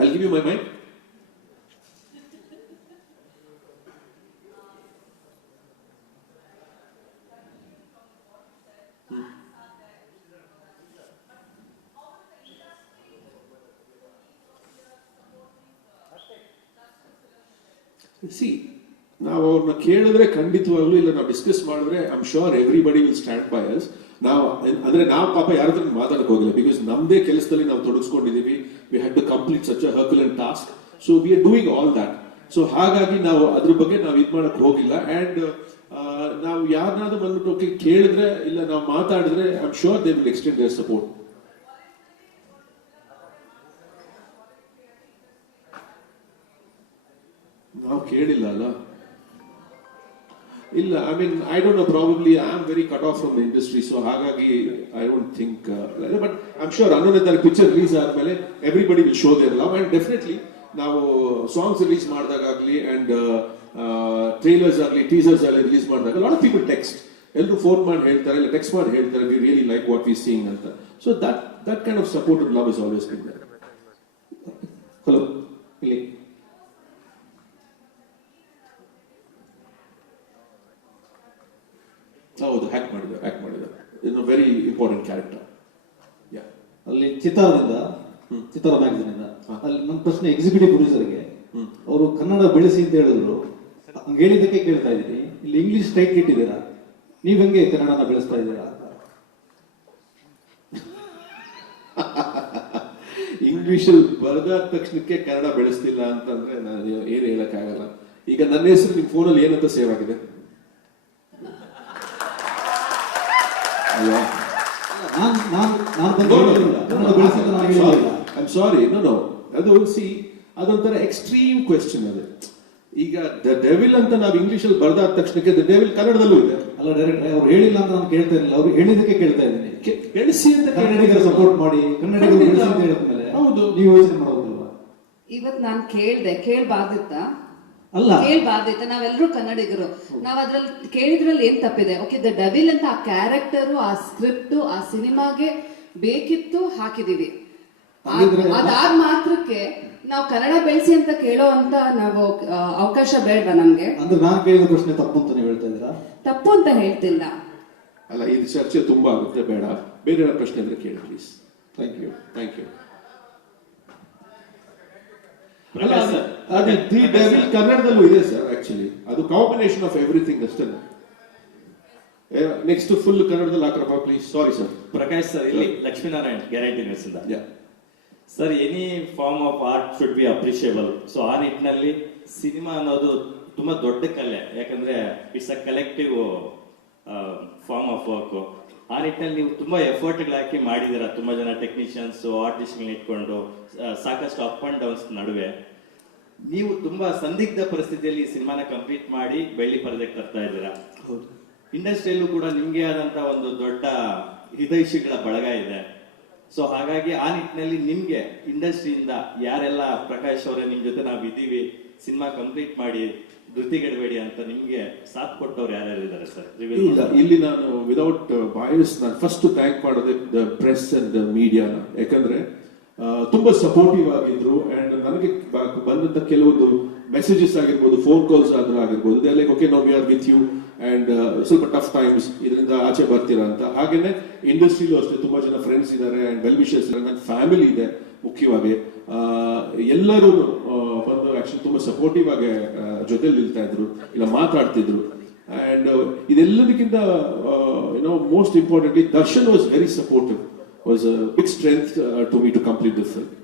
I'll give you my mic. See ನಾವು ಅವ್ರನ್ನ ಕೇಳಿದ್ರೆ ಖಂಡಿತವಾಗ್ಲೂ ಇಲ್ಲ, ನಾವು ಡಿಸ್ಕಸ್ ಮಾಡಿದ್ರೆ I'm sure everybody will stand by us ನಾವು, ಅಂದ್ರೆ ನಾವು ಪಾಪ ಯಾರತ್ರ ಮಾತಾಡಕ್ ಹೋಗಿಲ್ಲ. ಬಿಕಾಸ್ ನಮ್ದೇ ಕೆಲಸದಲ್ಲಿ ನಾವು ತೊಡಗಿಸ್ಕೊಂಡಿದೀವಿ. We had to complete such a herculean task so we are doing all that so ಹಾಗಾಗಿ ನಾವು ಅದ್ರ ಬಗ್ಗೆ ನಾವು ಇದು ಮಾಡಕ್ ಹೋಗಿಲ್ಲ. ಅಂಡ್ ನಾವು ಯಾರನ್ನಾದ್ರೂ ಬಂದ್ಬಿಟ್ಟು ಓಕೆ ಕೇಳಿದ್ರೆ, ಇಲ್ಲ ನಾವು ಮಾತಾಡಿದ್ರೆ I am sure they will extend their support ನಾವು ಕೇಳಿಲ್ಲ ಅಲ್ಲ? ಇಲ್ಲ I mean I don't know probably I am very cut off from the industry so ಹಾಗಾಗಿ I don't think but I am sure ತಾರೀಕು ಪಿಕ್ಚರ್ ರಿಲೀಸ್ ಆದ್ಮೇಲೆ everybody will show their love and definitely ನಾವು songs release ಮಾಡಿದಾಗಲಿ and trailers ಆಗಲಿ teasers ಆಗಲಿ release ಮಾಡಿದಾಗ lot of people text ಎಲ್ಲರೂ phone ಮಾಡಿ ಹೇಳ್ತಾರೆ, ಇಲ್ಲ ಟೆಕ್ಸ್ಟ್ ಮಾಡಿ ಹೇಳ್ತಾರೆ we really like what we seeing ಅಂತ. So that that kind of support love is always hello ಇಲ್ಲಿ. ಹೌದು ಹ್ಯಾಕ್ ಮಾಡಿದ್ದಾರೆ ಹ್ಯಾಕ್ ಮಾಡಿದ್ದಾರೆ ಇನ್ನು ವೆರಿ ಇಂಪಾರ್ಟೆಂಟ್ ಕ್ಯಾರೆಕ್ಟರ್ ಯಾ ಅಲ್ಲಿ ಚಿತ್ರದಿಂದ ಚಿತ್ತಾರ ಮ್ಯಾಗಝಿನ್ ಇಂದ ಅಲ್ಲಿ ನನ್ನ ಪ್ರಶ್ನೆ ಎಕ್ಸಿಕ್ಯೂಟಿವ್ ಪ್ರೊಡ್ಯೂಸರ್ಗೆ ಅವರು ಕನ್ನಡ ಬೆಳೆಸಿ ಅಂತ ಹೇಳಿದ್ರು. ಹಂಗೆ ಹೇಳಿದ್ದಕ್ಕೆ ಕೇಳ್ತಾ ಇದ್ದೀನಿ. ಇಲ್ಲಿ ಇಂಗ್ಲಿಷ್ ಟೈಟ್ ಇಟ್ಟಿದ್ದೀರಾ ನೀವ್ ಹೆಂಗೆ ಕನ್ನಡನ ಬೆಳೆಸ್ತಾ ಇದ್ದೀರಾ ಇಂಗ್ಲಿಷ್ ಇಂಗ್ಲಿಷಲ್ಲಿ ಬರೆದ ತಕ್ಷಣಕ್ಕೆ ಕನ್ನಡ ಬೆಳೆಸ್ತಿಲ್ಲ ಅಂತಂದ್ರೆ ನಾನು ಏನು ಹೇಳಕ್ಕಾಗಲ್ಲ. ಈಗ ನನ್ನ ಹೆಸರು ನಿಮ್ಮ ಫೋನಲ್ಲಿ ಏನಂತ ಸೇವ್ ಆಗಿದೆ ಅಲ್ವಾ ನಾನ್ ನಾನ್ ನಾನ್ ಬಂದು ಹೇಳಿಲ್ಲ. ಕನ್ನಡ ಬೆಳೆಸಿ ಅಂತ ನಾನು ಹೇಳಿಲ್ಲ ಐಮ್ ಸಾರಿ ನೋ ನೋ ಅದು ಸಿ ಅದೊಂಥರ ಎಕ್ಸ್ಟ್ರೀಮ್ ಕ್ವೆಶ್ಚನ್ ಅದು. ಈಗ ದ ಡೆವಿಲ್ ಅಂತ ನಾವು ಇಂಗ್ಲಿಷಲ್ಲಿ ಬರ್ದಾದ ತಕ್ಷಣಕ್ಕೆ ದ ಡೆವಿಲ್ ಕನ್ನಡದಲ್ಲೂ ಇದೆ. ಅಲ್ಲ ಡೈರೆಕ್ಟ್ ಅವ್ರು ಹೇಳಿಲ್ಲ ಅಂತ ನಾನು ಕೇಳ್ತಾ ಇರಲಿಲ್ಲ. ಅವ್ರು ಹೇಳಿದಕ್ಕೆ ಕೇಳ್ತಾ ಇದ್ದೀನಿ. ಬೆಳೆಸಿ ಅಂತ ಕನ್ನಡಿಗರ ಸಪೋರ್ಟ್ ಮಾಡಿ ಕನ್ನಡಿಗರು ಬೆಳೆಸಿ ಅಂತ ಹೇಳಿದ್ಮೇಲೆ ಹೌದು. ನೀವು ಯೋಚನೆ ಮಾಡೋದಿಲ್ವಾ? ಇವತ್ತು ನಾನು ಕೇಳಿದೆ ಕೇಳ್ಬಾರ್ದಿತ್ತ? ಅಲ್ಲ. ಕೇಳ್ಬಾರ್ದಿತ್ತ ನಾವೆಲ್ಲರೂ ಕನ್ನಡಿಗರು. ನಾವ್ ಅದ್ರಲ್ಲಿ ಕೇಳಿದ್ರಲ್ಲಿ ಏನ್ ತಪ್ಪಿದೆ? ಓಕೆ ದ ಡವಿಲ್ ಅಂತ ಆ ಕ್ಯಾರೆಕ್ಟರು ಆ ಸ್ಕ್ರಿಪ್ಟ್ ಆ ಸಿನಿಮಾಗೆ ಬೇಕಿತ್ತು ಹಾಕಿದೀವಿ. ಅದಾದ ಮಾತ್ರಕ್ಕೆ ನಾವು ಕನ್ನಡ ಬೆಳೆಸಿ ಅಂತ ಕೇಳೋ ಅಂತ ನಾವು ಅವಕಾಶ ಬೇಡವಾ ನಮ್ಗೆ? ಅಂದ್ರೆ ನಾನು ಕೇಳಿದ ಪ್ರಶ್ನೆ ತಪ್ಪು ಅಂತ ನೀವು ಹೇಳ್ತಾ ಇದ್ದೀರಾ? ತಪ್ಪು ಅಂತ ಹೇಳ್ತಿಲ್ಲ. ಅಲ್ಲ ಇದು ಚರ್ಚೆ ತುಂಬಾ ಆಗುತ್ತೆ ಬೇಡ. ಬೇರೆ ಪ್ರಶ್ನೆ ಇದ್ರೆ ಕೇಳಿ please thank you thank you ಅಲ್ಲ ಸರ್. ಅದು ದಿ ಡೆವಿಲ್ ಕನ್ನಡದಲ್ಲೂ ಇದೆ ಸರ್ ಆಕ್ಚುಲಿ ಅದು ಕಾಂಬಿನೇಷನ್ ಆಫ್ ಎವ್ರಿಥಿಂಗ್ ಅಷ್ಟೇ. ನೆಕ್ಸ್ಟ್ ಫುಲ್ ಕನ್ನಡದಲ್ಲಿ ಹಾಕ್ರಪ್ಪ please sorry sir Prakash sir ಇಲ್ಲಿ ಲಕ್ಷ್ಮೀನಾರಾಯಣ್ ಗ್ಯಾರಂಟಿ ನಡೆಸಿದ. Sir any form of art should be appreciable so ಆ ನಿಟ್ಟಿನಲ್ಲಿ ಸಿನಿಮಾ ಅನ್ನೋದು ತುಂಬಾ ದೊಡ್ಡ ಕಲೆ. ಯಾಕಂದ್ರೆ it's a collective form of work ಆ ನಿಟ್ಟಿನಲ್ಲಿ ನೀವು ತುಂಬಾ ಎಫರ್ಟ್ಗಳು ಹಾಕಿ ಮಾಡಿದ್ದೀರಾ. ತುಂಬಾ ಜನ ಟೆಕ್ನಿಷಿಯನ್ಸ್ ಆರ್ಟಿಸ್ಟ್ಗಳನ್ನ ಇಟ್ಕೊಂಡು ಸಾಕಷ್ಟು ಅಪ್ ಅಂಡ್ ಡೌನ್ಸ್ ನಡುವೆ. ನೀವು ತುಂಬಾ ಸಂದಿಗ್ಧ ಪರಿಸ್ಥಿತಿಯಲ್ಲಿ ಈ ಸಿನಿಮಾನ ಕಂಪ್ಲೀಟ್ ಮಾಡಿ ಬೆಳ್ಳಿ ಪರದೆಗೆ ತರ್ತಾ ಇದ್ದೀರಾ? ಹೌದು. ಇಂಡಸ್ಟ್ರಿಯಲ್ಲೂ ಕೂಡ ನಿಮ್ಗೆ ಆದಂತ ಒಂದು ದೊಡ್ಡ ಹಿತೈಷಿಗಳ ಬಳಗ ಇದೆ. ಸೊ ಹಾಗಾಗಿ ಆ ನಿಟ್ಟಿನಲ್ಲಿ ನಿಮ್ಗೆ ಇಂಡಸ್ಟ್ರಿಯಿಂದ ಯಾರೆಲ್ಲ ಪ್ರಕಾಶ್ ಅವರೇ ನಿಮ್ ಜೊತೆ ನಾವು ಇದ್ದೀವಿ ಸಿನಿಮಾ ಕಂಪ್ಲೀಟ್ ಮಾಡಿ ಧೃತಿಗೆಡಬೇಡಿ ಅಂತ ನಿಮ್ಗೆ ಸಾಥ್ ಕೊಟ್ಟವ್ರು ಯಾರ್ಯಾರು ಇದ್ದಾರೆ ಸರ್? ಇಲ್ಲ ಇಲ್ಲಿ ನಾನು ವಿದೌಟ್ ಬಾಯ್ಸ್ ನಾನು ಫಸ್ಟ್ ಥ್ಯಾಂಕ್ ಮಾಡೋದೇ ದ ಪ್ರೆಸ್ ಅಂಡ್ ದ ಮೀಡಿಯಾನ ಯಾಕಂದ್ರೆ ತುಂಬಾ ಸಪೋರ್ಟಿವ್ ಆಗಿದ್ರು ಅಂಡ್ ನನಗೆ ಬಂದಂತ ಕೆಲವೊಂದು ಮೆಸೇಜಸ್ ಆಗಿರ್ಬೋದು ಫೋನ್ ಕಾಲ್ಸ್ ಆದ್ರೂ ಆಗಿರ್ಬೋದು they like okay no we are with you and ಸ್ವಲ್ಪ ಟಫ್ ಟೈಮ್ಸ್ ಇದರಿಂದ ಆಚೆ ಬರ್ತೀರಾ ಅಂತ. ಹಾಗೇನೆ ಇಂಡಸ್ಟ್ರಿಲೂ ಅಷ್ಟೇ, ತುಂಬಾ ಜನ ಫ್ರೆಂಡ್ಸ್ ಇದ್ದಾರೆ ಅಂಡ್ ವೆಲ್ ವಿಶಸ್ ನನ್ನ ಫ್ಯಾಮಿಲಿ ಇದೆ ಮುಖ್ಯವಾಗಿ. ಎಲ್ಲರೂ ಬಂದು ಆಕ್ಚುಲಿ ತುಂಬಾ ಸಪೋರ್ಟಿವ್ ಆಗಿ ಜೊತೆಲಿ ನಿಲ್ತಾ ಇದ್ರು, ಇಲ್ಲ ಮಾತಾಡ್ತಿದ್ರು. And ಇದೆಲ್ಲದಕ್ಕಿಂತ you know most importantly Darshan was very supportive was a big strength uh, to me to complete this film.